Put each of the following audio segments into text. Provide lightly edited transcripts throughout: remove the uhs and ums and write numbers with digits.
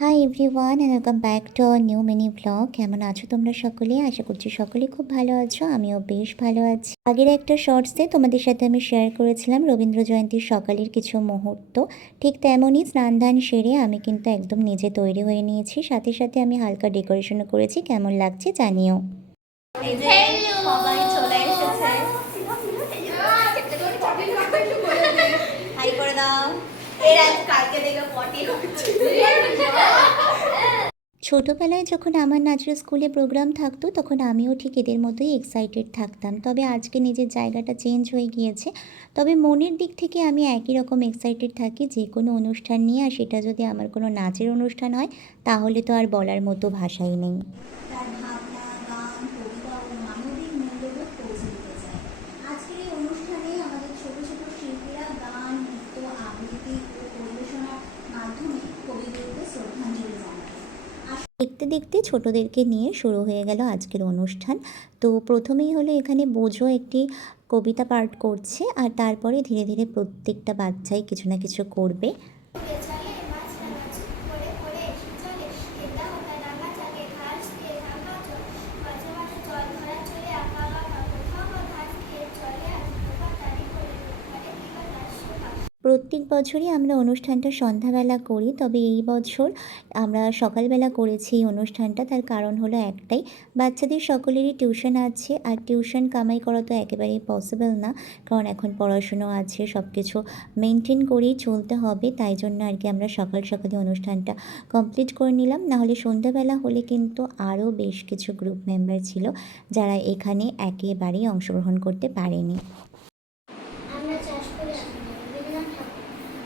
Hi everyone and welcome back to our new mini blog. কেমন আছো তোমরা সকলে? আশা করছি সকলে খুব ভালো আছো, আমিও বেশ ভালো আছি। আগের একটা শর্টসে তোমাদের সাথে আমি শেয়ার করেছিলাম রবীন্দ্র জয়ন্তীর সকালের কিছু মুহূর্ত। ঠিক তেমনই স্নান ধান সেরে আমি কিন্তু একদম নিজে তৈরি হয়ে নিয়েছি, সাথে সাথে আমি হালকা ডেকোরেশনও করেছি। কেমন লাগছে জানিও। সবাই চলে এসেছে। হাই করে দাও। এর আজ কালকে দেখে পটি হচ্ছে। ছোটোবেলায় যখন আমার নাচের স্কুলে প্রোগ্রাম থাকতো তখন আমিও ঠিক এদের মতোই এক্সাইটেড থাকতাম, তবে আজকে নিজের জায়গাটা চেঞ্জ হয়ে গিয়েছে। তবে মনের দিক থেকে আমি একই রকম এক্সাইটেড থাকি যে কোনো অনুষ্ঠান নিয়ে, আর সেটা যদি আমার কোনো নাচের অনুষ্ঠান হয় তাহলে তো আর বলার মতো ভাষাই নেই। তার ভাবনা, গান, কবিতা ও মানবিক মূল্যবোধ পৌঁছে দিতে চায়। আজকের এই অনুষ্ঠানে আমাদের ছোট ছোট শিল্পীরা গান, নৃত্য, আবৃত্তি ও পরিবেশনার মাধ্যমে কবিগুরুকে শ্রদ্ধাঞ্জলি জানাবে। দেখতে দেখতে ছোটদেরকে নিয়ে শুরু হয়ে গেল আজকের অনুষ্ঠান। তো প্রথমেই হলো এখানে বোঝো একটি কবিতা পাঠ করছে, আর তারপরে ধীরে ধীরে প্রত্যেকটা বাচ্চাই কিছু না কিছু করবে। প্রত্যেক বছরই আমরা অনুষ্ঠানটা সন্ধ্যাবেলা করি, তবে এই বছর আমরা সকালবেলা করেছি এই অনুষ্ঠানটা। তার কারণ হলো একটাই, বাচ্চাদের সকলেরই টিউশন আছে, আর টিউশন কামাই করা তো একেবারেই পসিবল না, কারণ এখন পড়াশুনো আছে, সব কিছু মেনটেন করেই চলতে হবে। তাই জন্য আর কি আমরা সকাল সকালে অনুষ্ঠানটা কমপ্লিট করে নিলাম। নাহলে সন্ধ্যাবেলা হলে কিন্তু আরও বেশ কিছু গ্রুপ মেম্বার ছিল যারা এখানে একেবারেই অংশগ্রহণ করতে পারেনি। আমরা চাষ করি রবীন্দ্রনাথ ঠাকুর।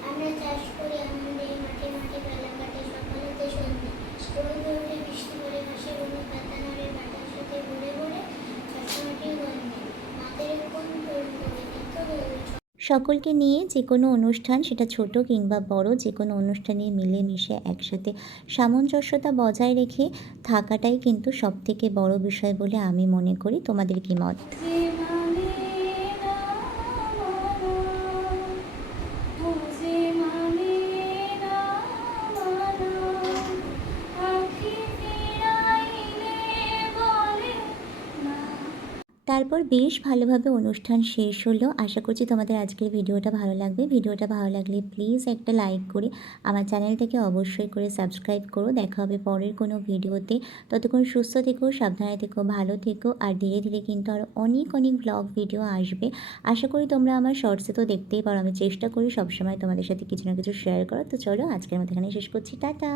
আমরা চাষ করি আনন্দে, মাঠে মাঠে বেলা কাটে সকাল হতে সন্ধ্যে। রোদে উঠে বৃষ্টি পড়ে ঘাসে বনে পাতা নাড়ে বাতাসেতে ভরে ভরে শাসনটির গন্ধে মাদের কোন তরুণ করে নিত্য দৌড়। সকলকে নিয়ে যে কোনো অনুষ্ঠান, সেটা ছোট কিংবা বড়, যে কোনো অনুষ্ঠানে মিলেমিশে একসাথে সামঞ্জস্যতা বজায় রেখে থাকাটাই কিন্তু সবথেকে বড় বিষয় বলে আমি মনে করি। তোমাদের কি মত? তারপর বেশ ভালোভাবে অনুষ্ঠান শেষ হলো। আশা করছি তোমাদের আজকের ভিডিওটা ভালো লাগবে। ভিডিওটা ভালো লাগলে প্লিজ একটা লাইক করে আমার চ্যানেলটাকে অবশ্যই করে সাবস্ক্রাইব করো। দেখা হবে পরের কোনো ভিডিওতে। ততক্ষণ সুস্থ থেকো, সাবধানে থেকো, ভালো থেকো। আর ধীরে ধীরে কিন্তু আরও অনেক অনেক ব্লগ ভিডিও আসবে। আশা করি তোমরা আমার শর্টসে তো দেখতেই পারো, আমি চেষ্টা করি সবসময় তোমাদের সাথে কিছু না কিছু শেয়ার করার। তো চলো আজকের মতো এখানে শেষ করছি, টাটা।